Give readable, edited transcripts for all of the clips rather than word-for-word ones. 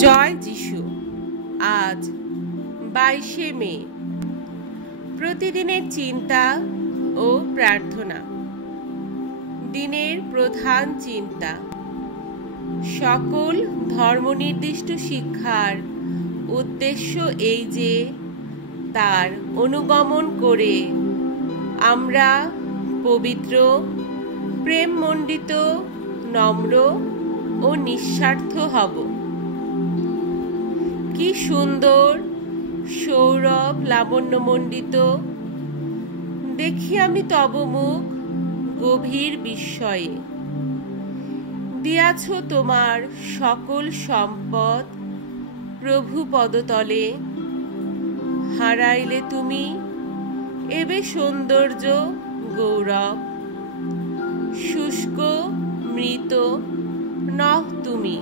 জয় যিশু। আজ 22শে মে। প্রতিদিনের চিন্তা ও প্রার্থনা। দিনের প্রধান চিন্তা। সকল ধর্মনির্দিষ্ট শিক্ষার উদ্দেশ্য এই যে তার অনুগমন করে আমরা পবিত্র, প্রেমমণ্ডিত, নম্র ও নিঃস্বার্থ হব। কি সুন্দর, সৌরভ লাবণ্যমণ্ডিত দেখি আমি তব মুখ গভীর বিস্ময়ে। দিয়াছ তোমার সকল সম্পদ প্রভু পদতলে। হারাইলে তুমি এবে সৌন্দর্য গৌরব। শুষ্ক মৃত নহ তুমি,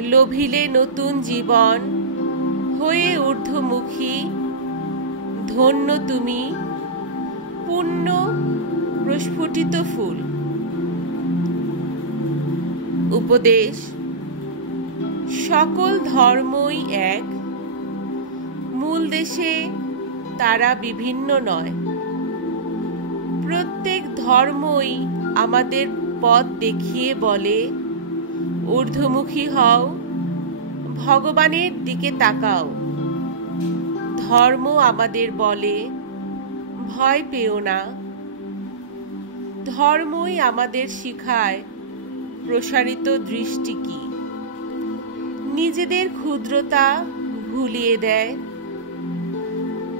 লোভিলে নতুন জীবন হয়ে ঊর্ধ্বমুখী। ধন্য তুমি, পুণ্য প্রস্ফুটিত ফুল। উপদেশ। সকল ধর্মই এক, মূল দেশে তারা বিভিন্ন নয়। প্রত্যেক ধর্মই আমাদের পথ দেখিয়ে বলে, ঊর্ধ্বমুখী হও, ভগবানের দিকে তাকাও। ধর্ম আমাদের বলে, ভয় পেও না। ধর্মই আমাদের শিখায় প্রসারিত দৃষ্টি কি, নিজেদের ক্ষুদ্রতা ভুলিয়ে দেয়।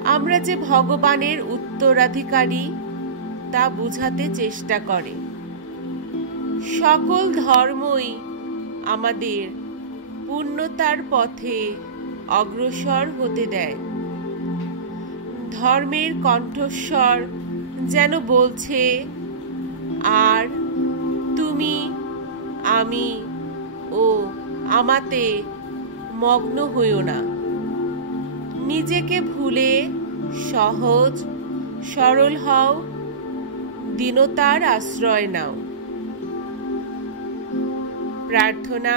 আমরা যে ভগবানের উত্তরাধিকারী তা বুঝাতে চেষ্টা করে। সকল ধর্মই আমাদের পূর্ণতার পথে অগ্রসর হতে দেয়। ধর্মের কণ্ঠস্বর যেন বলছে, আর তুমি, আমি ও আমাতে মগ্ন হইও না। নিজেকে ভুলে সহজ সরল হও, দীনতার আশ্রয় নাও। প্রার্থনা।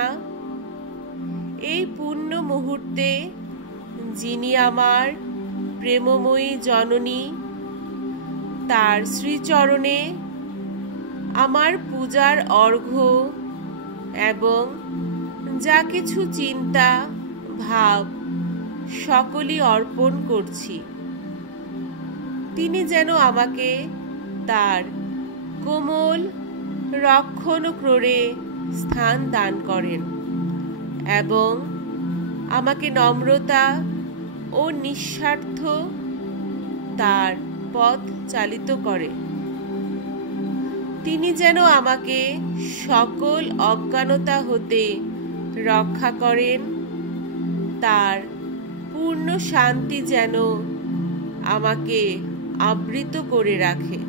এই পূর্ণ মুহূর্তে যিনি আমার প্রেমময়ী জননী, তার শ্রীচরণে আমার পূজার অর্ঘ্য এবং যা কিছু চিন্তা ভাব সকলই অর্পণ করছি। তিনি যেন আমাকে তার কোমল রক্ষণ ক্রোড়ে স্থান দান করেন এবং আমাকে নম্রতা ও নিঃস্বার্থ তার পথ চালিত করে। তিনি যেন আমাকে সকল অজ্ঞানতা হতে রক্ষা করেন। তার পূর্ণ শান্তি যেন আমাকে আবৃত করে রাখে।